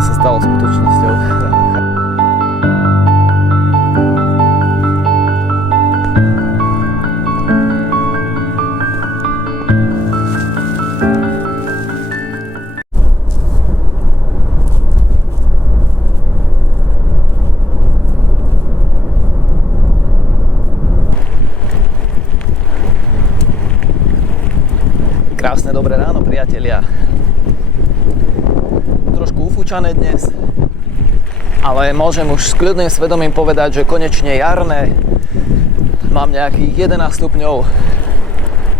mňa sa stalo skutočnosťou. Krásne dobré ráno, priatelia. Trošku ufúčané dnes, ale môžem už s kľudným svedomím povedať, že konečne jarné. Mám nejakých 11 stupňov,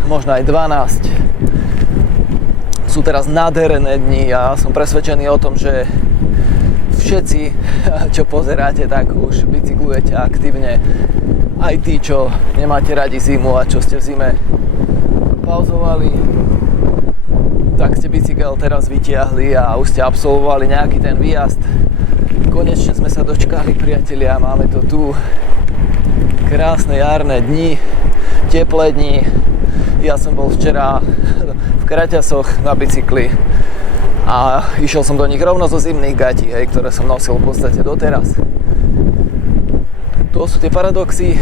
možno aj 12. Sú teraz nádherné dni a som presvedčený o tom, že všetci, čo pozeráte, tak už bicyklujete aktívne. Aj tí, čo nemáte radi zimu a čo ste v zime pauzovali, tak ste bicykel teraz vytiahli a už ste absolvovali nejaký ten výjazd. Konečne sme sa dočkali, priatelia, máme to tu. Krásne jarné dni, teplé dni. Ja som bol včera v Kraťasoch na bicykli a išiel som do nich rovno zo zimných gatí, ktoré som nosil v podstate doteraz. To sú tie paradoxy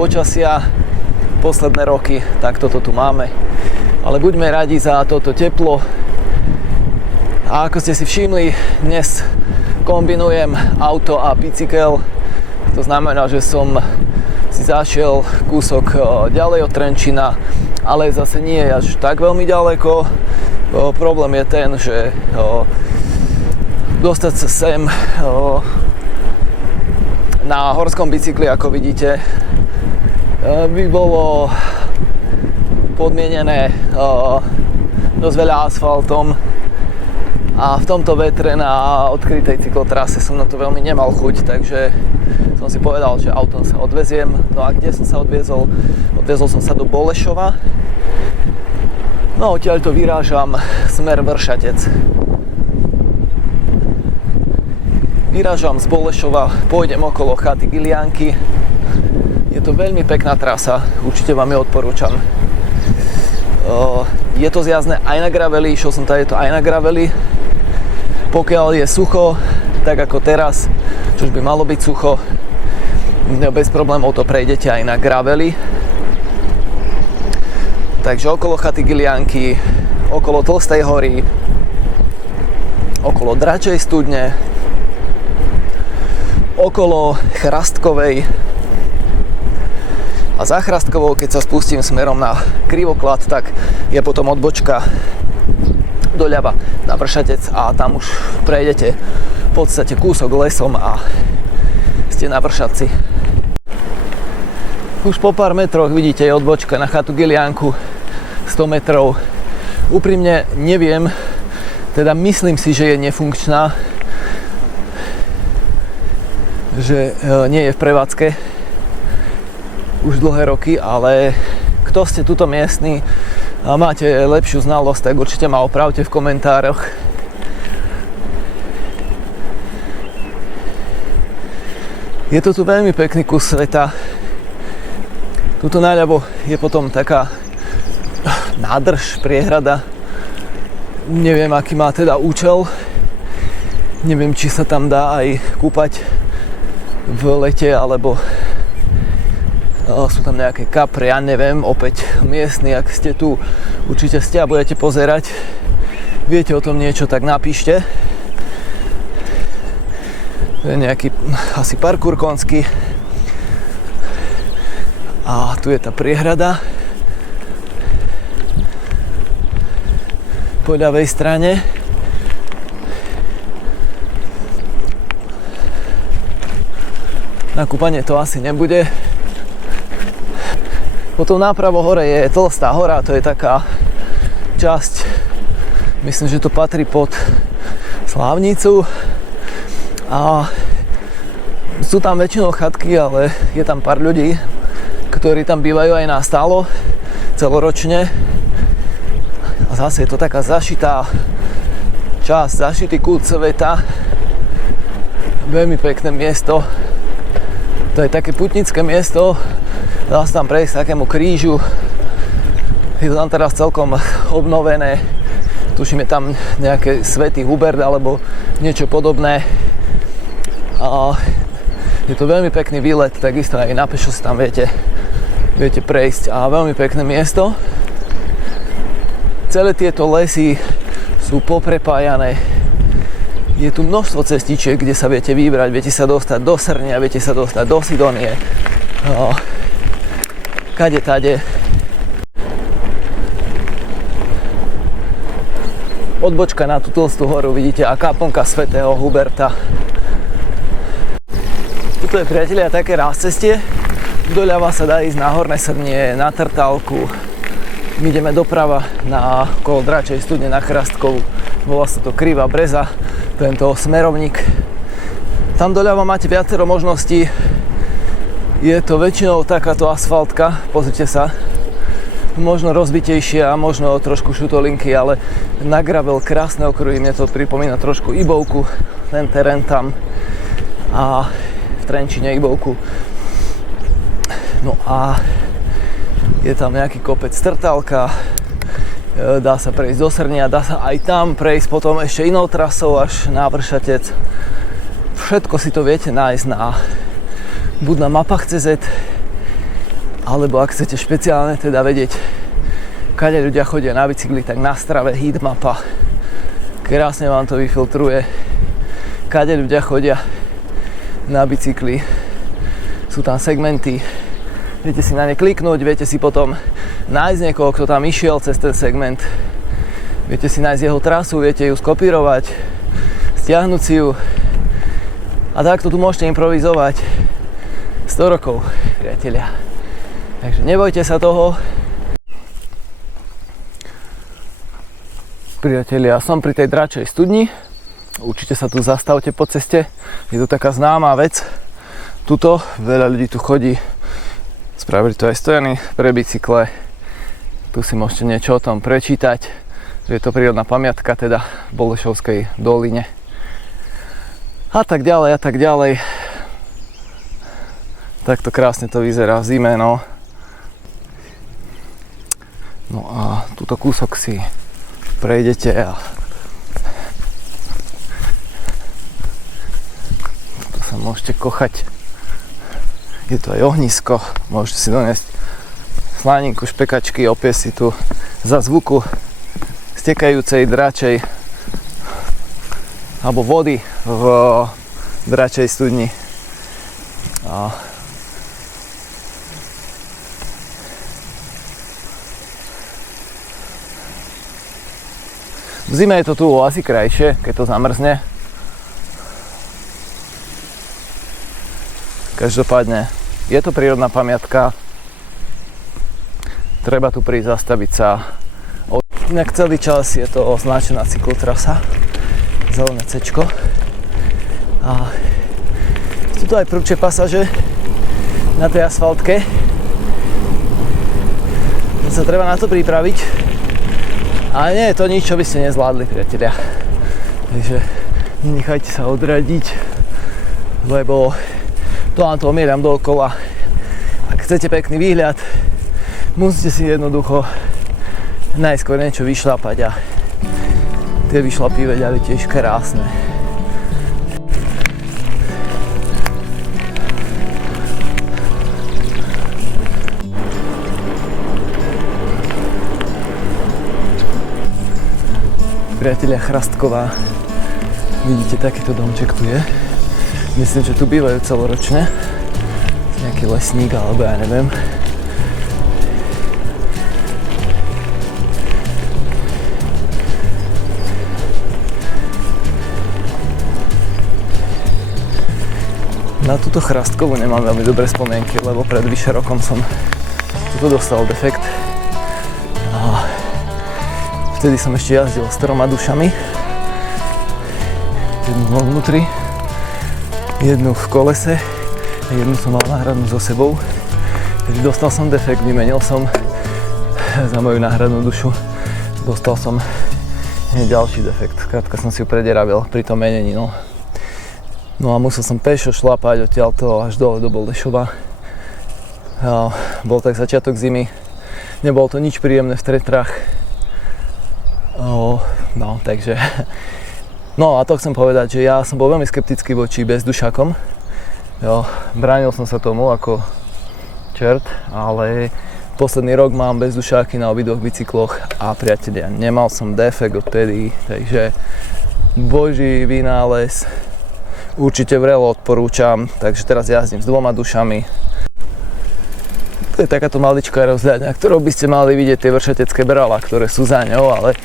počasia posledné roky, tak toto tu máme. Ale buďme radi za toto teplo. A ako ste si všimli, dnes kombinujem auto a bicykel. To znamená, že som si zašiel kúsok ďalej od Trenčína, ale zase nie až tak veľmi ďaleko. Problém je ten, že dostať sa sem na horskom bicykli, ako vidíte, by bolo podmienené dosť veľa asfaltom a v tomto vetre na odkrytej cyklotrase som na to veľmi nemal chuť, takže som si povedal, že autom sa odveziem. No a kde som sa odviezol? Odviezol som sa do Bolešova. No odtiaľ to vyrážam smer Vršatec. Vyrážam z Bolešova, pôjdem okolo chaty Gilianky. Je to veľmi pekná trasa, určite vám ju odporúčam. Je to zjazdné aj na graveli, išiel som tady to aj na graveli. Pokiaľ je sucho, tak ako teraz, čož by malo byť sucho, bez problémov to prejdete aj na graveli. Takže okolo chaty Gilianky, okolo Tlstej hory, okolo Dračej studne, okolo Chrastkovej. A za Chrastkovou, keď sa spustím smerom na Krivoklad, tak je potom odbočka doľava na Vršatec a tam už prejdete v podstate kúsok lesom a ste na Vršatci. Už po pár metroch vidíte je odbočka na chatu Gilianku, 100 metrov. Úprimne neviem, teda myslím si, že je nefunkčná, že nie je v prevádzke už dlhé roky, ale kto ste tuto miestni a máte lepšiu znalosť, tak určite ma opravte v komentároch. Je to tu veľmi pekný kus sveta. Tuto naľavo je potom taká nádrž, priehrada. Neviem, aký má teda účel. Neviem, či sa tam dá aj kúpať v lete, alebo sú tam nejaké kapre, ja neviem, opäť miestni, ak ste tu, určite ste a budete pozerať, viete o tom niečo, tak napíšte. To je nejaký asi parkour konský a tu je tá priehrada po ľavej strane. Na kúpanie to asi nebude. Potom nápravo hore je Tlstá hora, to je taká časť, myslím, že to patrí pod Slávnicu a sú tam väčšinou chatky, ale je tam pár ľudí, ktorí tam bývajú aj nastálo, celoročne a zase je to taká zašitá časť, zašitý kút sveta, veľmi pekné miesto, to je také putnické miesto. Dá sa tam prejsť takému krížu. Je to tam teraz celkom obnovené. tuším je tam nejaké Svätý Hubert alebo niečo podobné. A je to veľmi pekný výlet, takisto aj na pešo si tam viete prejsť a veľmi pekné miesto. Celé tieto lesy sú poprepájané. Je tu množstvo cestičiek, kde sa viete vybrať, viete sa dostať do Srnia, viete sa dostať do Sidonie. Kade tade. Odbočka na tú tlstú horu, vidíte, a kaplnka Svätého Huberta. Tuto je, priatelia, také rázcestie. Doľava sa dá ísť na Horné Srnie, na Trtálku. My ideme doprava na okolo Dračej studne na Chrastkovu. Volá sa to Krivá breza, tento smerovník. Tam doľava máte viacero možností. Je to väčšinou takáto asfaltka, pozrite sa. Možno rozbitejšia, možno trošku šutolinky, ale na gravel krásne okruhy. Mne to pripomína trošku Ibovku, ten terén tam. A v Trenčíne Ibovku. No a je tam nejaký kopec Trtálka, dá sa prejsť do Srnia, dá sa aj tam prejsť potom ešte inou trasou až na Vršatec. Všetko si to viete nájsť buď na mapách.cz, alebo ak chcete špeciálne teda vedieť, kade ľudia chodia na bicykli, tak na Strave Heatmapa. Krásne vám to vyfiltruje, kade ľudia chodia na bicykli. Sú tam segmenty, viete si na ne kliknúť, viete si potom nájsť niekoho, kto tam išiel cez ten segment. Viete si nájsť jeho trasu, viete ju skopírovať, stiahnuť si ju. A takto tu môžete improvizovať 100 rokov, priatelia. Takže nebojte sa toho. Priatelia, som pri tej Dračej studni. Určite sa tu zastavte po ceste. Je tu taká známa vec. Tuto veľa ľudí tu chodí. Spravili to aj stojany pre bicykle. Tu si môžete niečo o tom prečítať. Je to prírodná pamiatka teda v Bolešovskej doline. A tak ďalej, a tak ďalej. Takto krásne to vyzerá v zime, no. No a túto kúsok si prejdete a tu sa môžete kochať. Je tu aj ohnisko, môžete si doniesť slaninku, špekačky, opiesť si tu za zvuku stekajúcej dračej alebo vody v Dračej studni. A v zime je to tu asi krajšie, keď to zamrzne. Každopádne je to prírodná pamiatka. Treba tu prísť, zastaviť sa. Inak celý čas je to označená cyklotrasa. Zelené C-čko. A sú tu aj prúdčie pasaže na tej asfaltke. Sa treba na to pripraviť. A nie je to nič, čo by ste nezvládli, priatelia. Takže nenechajte sa odradiť, lebo to vám to omieram dookola. Ak chcete pekný výhľad, musíte si jednoducho najskôr niečo vyšľapať a tie vyšľapy vedia byť tiež krásne. Priatelia, Chrastková. Vidíte, takýto domček tu je. Myslím, že tu bývajú celoročne. Nejaký lesník, alebo ja neviem. Na túto Chrastkovú nemám veľmi dobré spomienky, lebo pred vyše rokom som tu dostal defekt. A vtedy som ešte jazdil s 3 dušami. Jednu vo vnútri, jednu v kolese a jednu som mal náhradnú so sebou. Takže dostal som defekt, vymenil som za moju náhradnú dušu. Dostal som ďalší defekt. Skrátka som si ju predieravil pri tom menení. No a musel som pešo šlapať odtiaľto až dole do Boldešova. Bol tak začiatok zimy. Nebolo to nič príjemné v Tetrách. No, takže... No a to chcem povedať, že ja som bol veľmi skeptický voči bezdušakom. Jo, bránil som sa tomu ako čert, ale posledný rok mám bezdušáky na obidvoch bicykloch a priatelia, nemal som defekt odtedy, takže boží vynález, určite vrelo odporúčam, takže teraz jazdím s 2 dušami. To je takáto maličká rozhľadňa, ktorou by ste mali vidieť tie vršatecké brala, ktoré sú za ňou, ale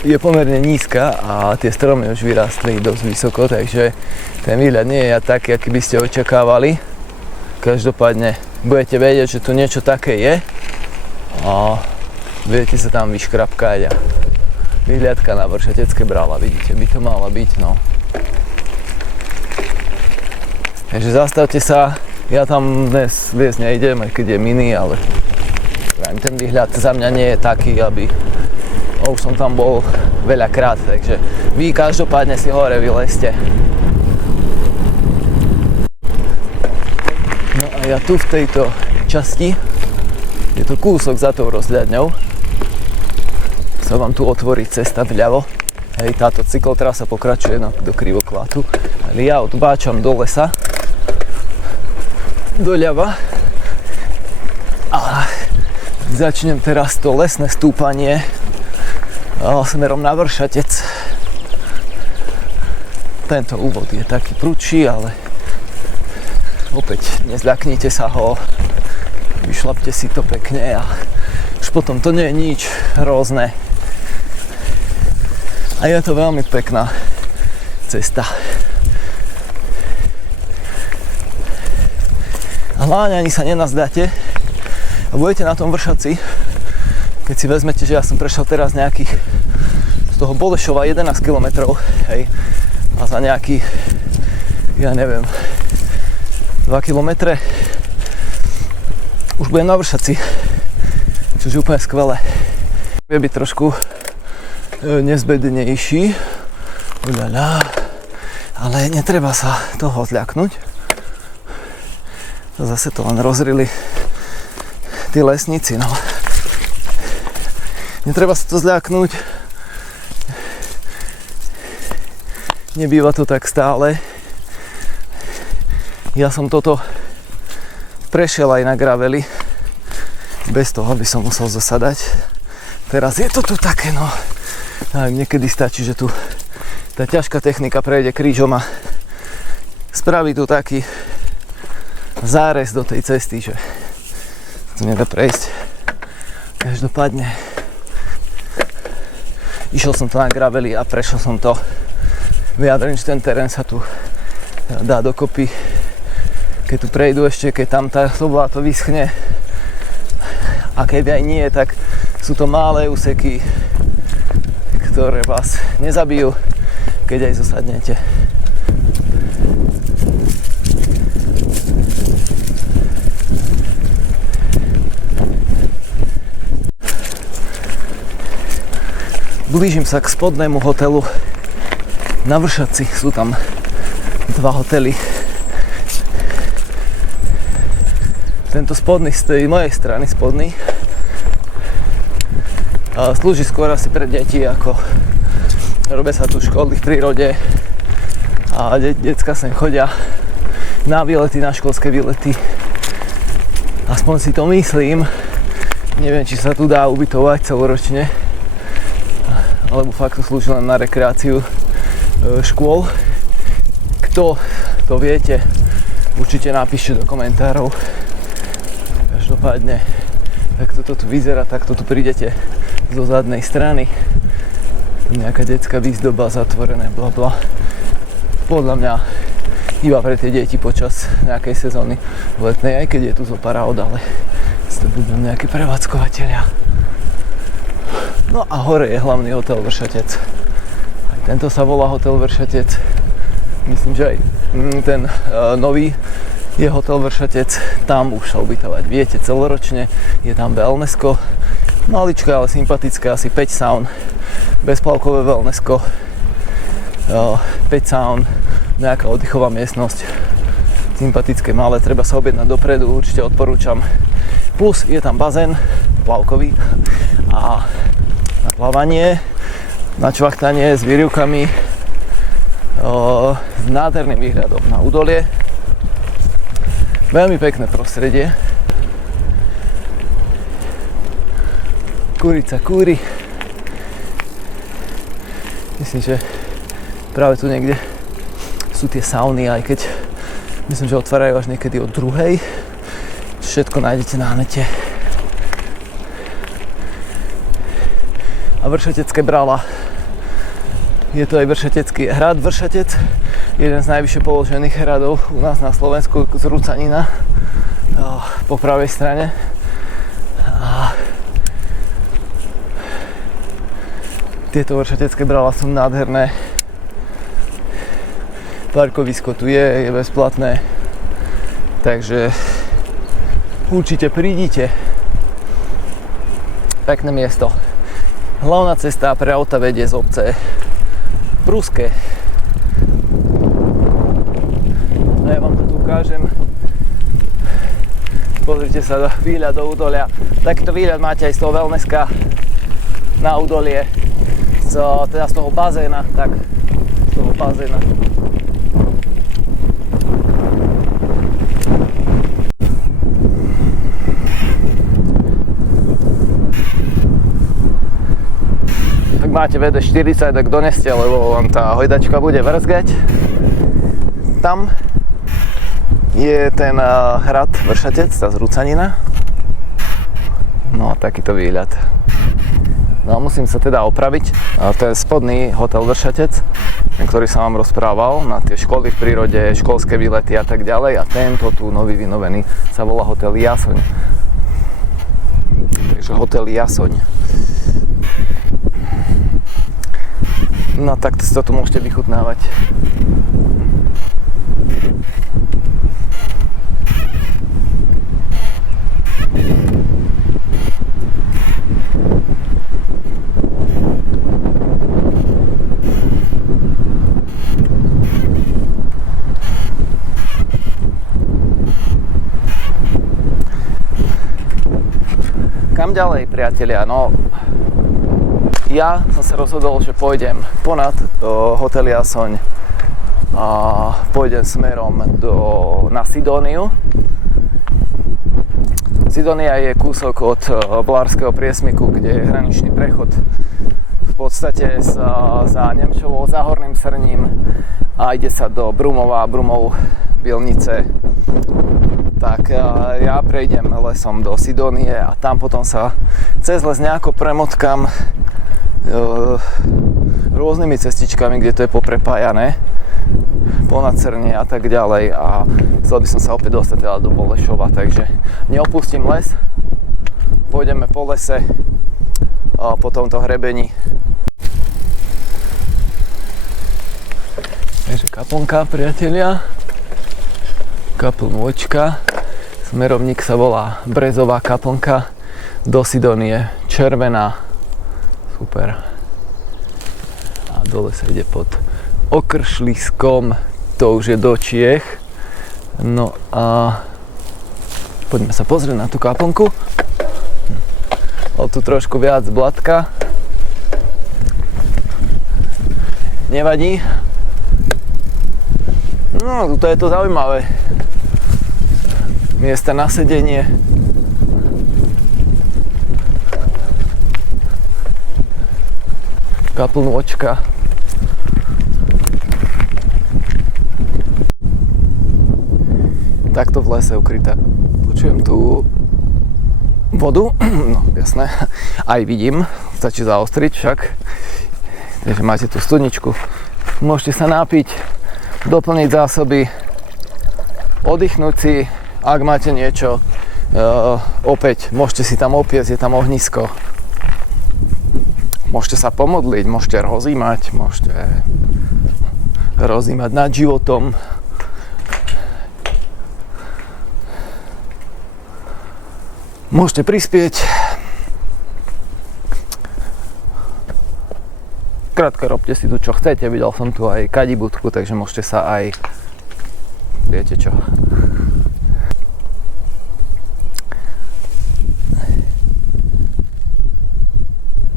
je pomerne nízka a tie stromy už vyrástli dosť vysoko, takže ten výhľad nie je taký, aký by ste očakávali. Každopádne budete vedieť, že tu niečo také je a budete sa tam vyškrapkať a vyhliadka na vršatecké brala, vidíte, by to mala byť, no. Takže zastavte sa. Ja tam dnes viesť nejdem, aj keď je mini, ale ten výhľad za mňa nie je taký, aby... Už som tam bol veľakrát, takže vy každopádne si hore vylezte. No a ja tu v tejto časti, je to kúsok za tou rozhľadňou, sa vám tu otvorí cesta vľavo. Hej, táto cyklotrasa pokračuje do Krivoklátu, ale ja odbáčam do lesa, doľava a začnem teraz to lesné stúpanie smerom na Vršatec. Tento úvod je taký prudší, ale opäť nezľaknite sa ho, vyšlapte si to pekne a už potom to nie je nič hrozné a je to veľmi pekná cesta. Hlavne ani sa nenazdáte a budete na tom Vršaci, keď si vezmete, že ja som prešiel teraz nejakých z toho Bolešova 11 km, hej, a za nejakých, ja neviem, 2 km už budem na Vršaci, čo je úplne skvelé. Vie byť trošku nezbednejší, ale netreba sa toho zľaknúť. Zase to len rozrili tí lesníci, no. Netreba sa to zľaknúť. Nebýva to tak stále. Ja som toto prešiel aj na graveli, bez toho, aby som musel zasadať. Teraz je to tu také, no. A niekedy stačí, že tu tá ťažká technika prejde krížom a spraví tu taký zárez do tej cesty, že to nedá prejsť. Každopádne išiel som to na graveli a prešiel som to. Vyjadrím, že ten terén sa tu dá dokopy. Keď tu prejdu ešte, keď tam tá sobola to vyschne a keď aj nie, tak sú to malé úseky, ktoré vás nezabijú, keď aj zosadnete. Blížim sa k spodnému hotelu na Vršaci, sú tam 2 hotely. Tento spodný z tej mojej strany, spodný, slúži skôr asi pre deti, ako robia sa tu školy v prírode a decka sem chodia na výlety, na školské výlety. Aspoň si to myslím, neviem, či sa tu dá ubytovať celoročne, alebo fakt to slúži len na rekreáciu škôl. Kto to viete, určite napíšte do komentárov. Každopádne, takto to tu vyzerá, takto tu prídete zo zadnej strany. Nejaká detská výzdoba, zatvorené, blabla. Podľa mňa iba pre tie deti počas nejakej sezóny letnej, aj keď je tu zo pár aut, ale to budú nejakí prevádzkovateľia. No a hore je hlavný hotel Vršatec. Aj tento sa volá hotel Vršatec. Myslím, že aj ten nový je hotel Vršatec. Tam už sa ubytovať viete celoročne. Je tam wellnessko. Maličké, ale sympatické, asi 5 saun. Bezplavkové wellnessko. 5 saun. Nejaká oddychová miestnosť. Sympatické, malé, treba sa objednať dopredu, určite odporúčam. Plus je tam bazén plavkový a na plávanie na čvachtanie s výrivkami s nádherným výhľadom na údolie. Veľmi pekné prostredie. Kurica kúri. Myslím, že práve tu niekde sú tie sauny, aj keď myslím, že otvárajú až niekedy od 2:00. Všetko nájdete na nete. A Vršatecké Brala. Je to aj Vršatecký hrad Vršatec, jeden z najvyššie položených hradov u nás na Slovensku z Rucanina po pravej strane. A tieto Vršatecké Brala sú nádherné. Parkovisko tu je bezplatné, takže určite prídite. Pekné miesto. Hlavná cesta pre auta vedie z obce Pruské. No ja vám to tu ukážem. Pozrite sa do výhľad do údolia. Takýto výhľad máte aj z toho wellnesska na údolie. Teda z toho bazéna. Tak, z toho bazéna. Máte VD40, tak doneste, lebo vám tá hojdačka bude vrzgať. Tam je ten hrad Vršatec, tá z Rucanina. No, takýto výhľad. No a musím sa teda opraviť. To je spodný hotel Vršatec, ten, ktorý som vám rozprával, na tie školy v prírode, školské výlety a tak ďalej. A tento tu nový vynovený sa volá hotel Jasoň. Takže hotel Jasoň. No tak si to tu môžete vychutnávať. Kam ďalej, priatelia? No, ja som sa rozhodol, že pôjdem ponad hotel Jasoň a pôjdem smerom na Sidóniu. Sidónia je kúsok od Vlárskeho priesmyku, kde je hraničný prechod v podstate za Nemčovou, za Horným Srním a ide sa do Brumova, Brumov, Bielnice. Tak ja prejdem lesom do Sidónie a tam potom sa cez les nejako premotkam rôznymi cestičkami, kde to je poprepájané ponad Crne a tak ďalej a chcel by som sa opäť dostať teda do Bolešova, takže neopustím les, pôjdeme po lese a po tomto hrebení. Takže kaplnka, priatelia, kaplnôčka, smerovník sa volá Brezová kaplnka, do Sidónie, červená. Super. A dole sa ide pod Okršliskom, to už je do Čiech. No a poďme sa pozrieť na tú kaplnku. O tu trošku viac blatka. Nevadí. No, tu je to zaujímavé. Miesta na sedenie. Kaplnôčka. Takto v lese ukrytá. Počujem tu vodu, no jasné, aj vidím, stačí zaostriť však. Takže máte tu studničku, môžete sa napiť, doplniť zásoby, oddychnúť si, ak máte niečo, opäť môžete si tam opiecť, je tam ohnisko. Môžete sa pomodliť, môžete rozímať nad životom. Môžete prispieť. Krátko robte si tu čo chcete, videl som tu aj kadibudku, takže môžete sa aj, viete čo.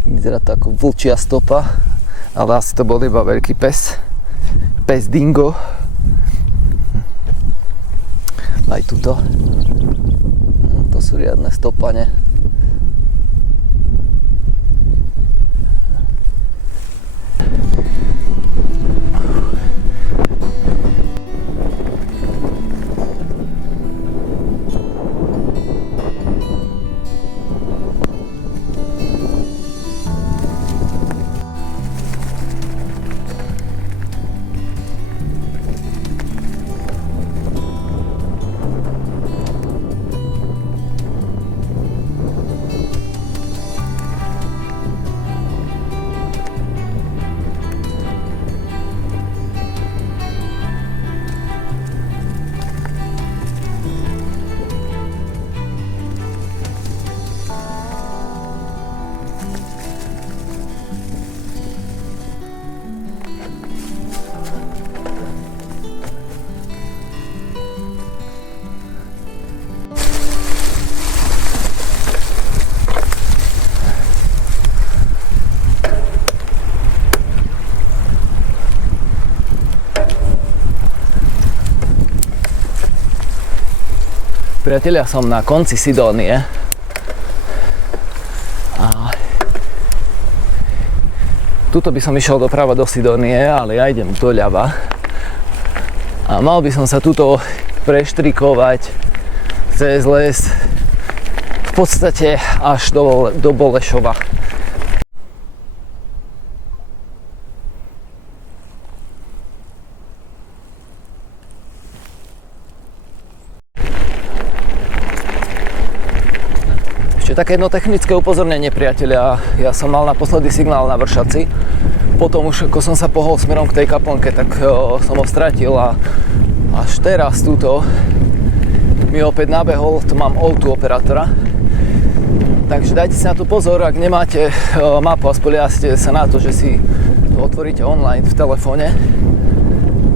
Vyzerá to ako vlčia stopa Ale asi to bol iba veľký pes. Pes dingo. Aj tuto. To sú riadne stopane. Priatelia, som na konci Sidónie a tuto by som išiel doprava do Sidónie, ale ja idem doľava a mal by som sa tuto preštrikovať cez les v podstate až do Bolešova. Ešte také jedno technické upozornenie, priatelia. Ja som mal naposledy signál na Vršaci. Potom už, ako som sa pohol smerom k tej kaplnke, tak som ho stratil a až teraz túto mi opäť nabehol, to mám O2 operátora. Takže dajte si na to pozor, ak nemáte mapu a spoliehate sa na to, že si to otvoríte online v telefóne,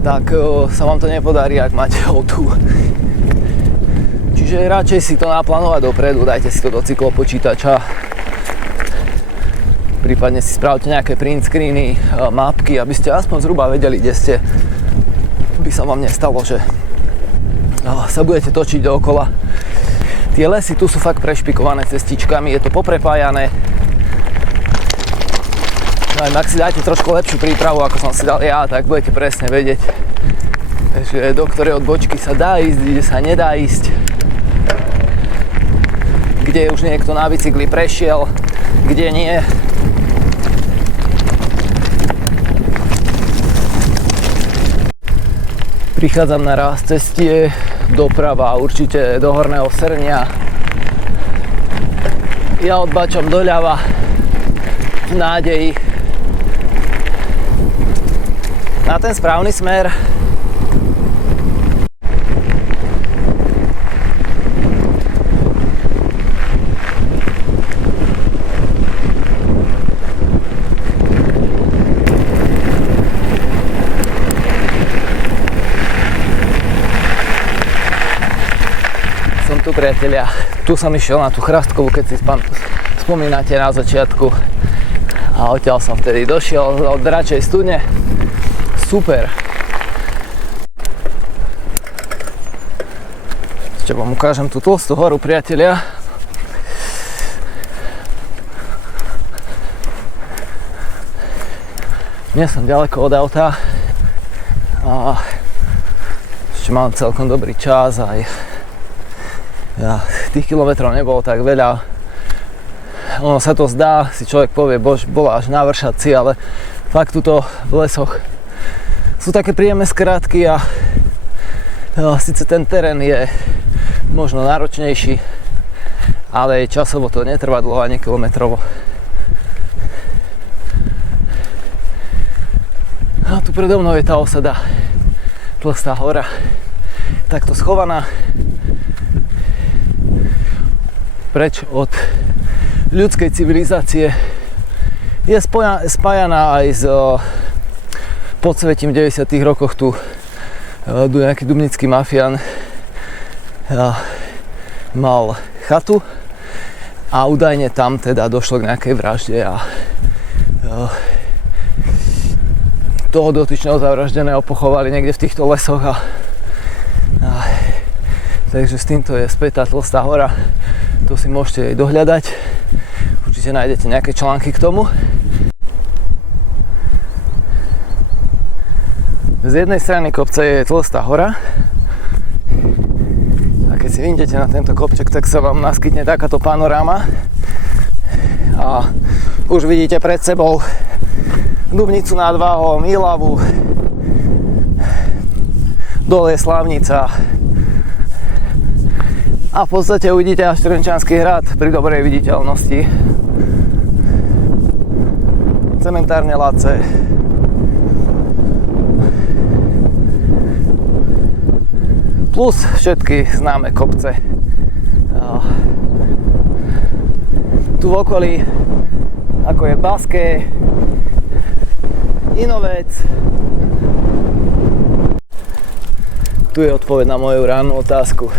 tak sa vám to nepodarí, ak máte O2. Čiže radšej si to naplánovať dopredu, dajte si to do cyklopočítača. Prípadne si spravte nejaké print screeny, mapky, aby ste aspoň zhruba vedeli, kde ste. By sa vám nestalo, že sa budete točiť dookola. Tie lesy tu sú fakt prešpikované cestičkami, je to poprepájané. No aj ak si dáte trošku lepšiu prípravu, ako som si dal ja, tak budete presne vedieť, že do ktorej odbočky sa dá ísť, kde sa nedá ísť. Kde už niekto na bicykli prešiel, kde nie. Prichádzam na ráz cestie doprava, určite do Horného Srnia. Ja odbáčam doľava v nádeji na ten správny smer. Priatelia, tu som išiel na tú Chrastkovú, keď si spomínate na začiatku, a odtiaľ som vtedy došiel od Dračej studne. Super. Ešte vám ukážem tú tlstú horu, priatelia. Nie som ďaleko od auta a ešte mám celkom dobrý čas aj. Ja, tých kilometrov nebolo tak veľa. Ono sa to zdá, si človek povie, bola až na Vršaci, ale fakt tuto v lesoch sú také príjemné skrátky a síce ten terén je možno náročnejší, ale časovo to netrvá dlho ani kilometrovo. A tu predo mnou je tá osada, Tlstá hora, takto schovaná preč od ľudskej civilizácie. Je spájaná aj s podsvetím v 90. rokoch. Tu nejaký dubnický mafián mal chatu a údajne tam teda došlo k nejakej vražde a toho dotyčného zavraždeného pochovali niekde v týchto lesoch takže s týmto je spätá Tlstá hora, to si môžete aj dohľadať, určite nájdete nejaké články k tomu. Z jednej strany kopca je Tlstá hora a keď si vyjdete na tento kopček, tak sa vám naskytne takáto panoráma a už vidíte pred sebou Dubnicu nad Váhom, Ilavu, dole je Slavnica a v podstate uvidíte až Trenčiansky hrad pri dobrej viditeľnosti. Cementárne Lace. Plus všetky známe kopce. Tu v okolí, ako je Baské, Inovec. Tu je odpoveď na moju ránu otázku.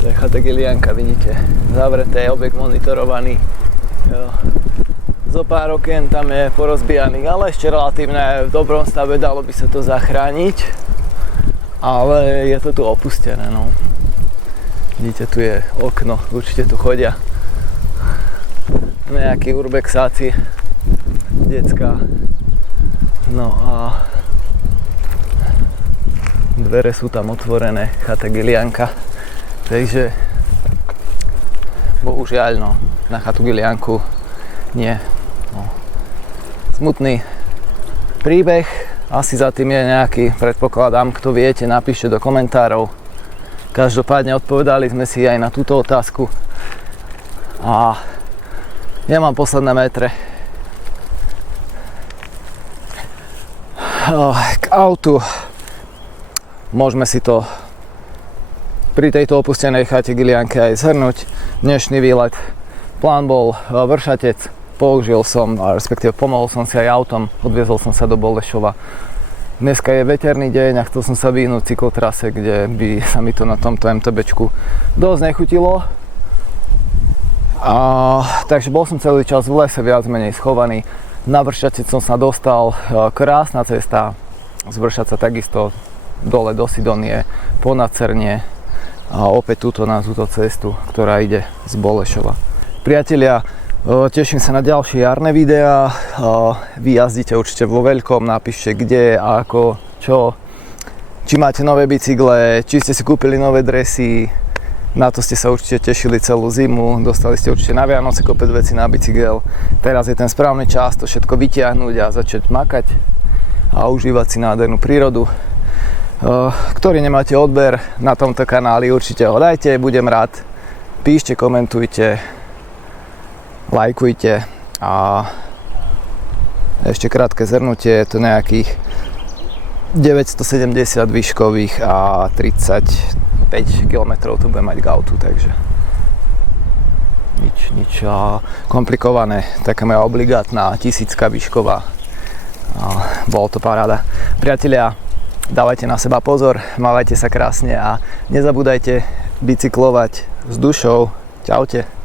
To je chata Gilianka, vidíte, zavreté, objekt monitorovaný. Zo pár okien tam je porozbijaných, ale ešte relatívne v dobrom stave, dalo by sa to zachrániť. Ale je to tu opustené, no. Vidíte, tu je okno, určite tu chodia nejakí urbexáci, decká. No a dvere sú tam otvorené, chata Gilianka. Takže bohužiaľ, no, na chatu Gilianku nie. No. Smutný príbeh, asi za tým je nejaký, predpokladám, kto viete, napíšte do komentárov. Každopádne odpovedali sme si aj na túto otázku. A ja mám posledné metre. K autu môžeme si to pri tejto opustenej chate Gilianke aj zhrnúť. Dnešný výlet, plán bol Vršatec, použil som, respektíve pomohol som si aj autom, odviezol som sa do Bolešova. Dneska je veterný deň a chcel som sa vyhnúť cyklotrase, kde by sa mi to na tomto MTBčku dosť nechutilo. Takže bol som celý čas v lese, viac menej schovaný. Na Vršatec som sa dostal, krásna cesta z Vršaca takisto dole do Sidonie, ponad Cernie a opäť túto na túto cestu, ktorá ide z Bolešova. Priatelia, teším sa na ďalšie jarné videá. Vy jazdíte určite vo veľkom, napíšte kde, ako, čo. Či máte nové bicykle, či ste si kúpili nové dresy. Na to ste sa určite tešili celú zimu, dostali ste určite na Vianoce kopec veci na bicykel. Teraz je ten správny čas to všetko vytiahnuť a začať makať a užívať si nádhernú prírodu. Ktorý nemáte odber na tomto kanáli, určite ho dajte, budem rád. Píšte, komentujte, lajkujte a ešte krátke zhrnutie, je to nejakých 970 výškových a 35 km tu bude mať k autu, takže nič komplikované, taká moja obligátna 1000 výšková. Bolo to paráda. Priatelia, dávajte na seba pozor, mávajte sa krásne a nezabúdajte bicyklovať s dušou. Čaute.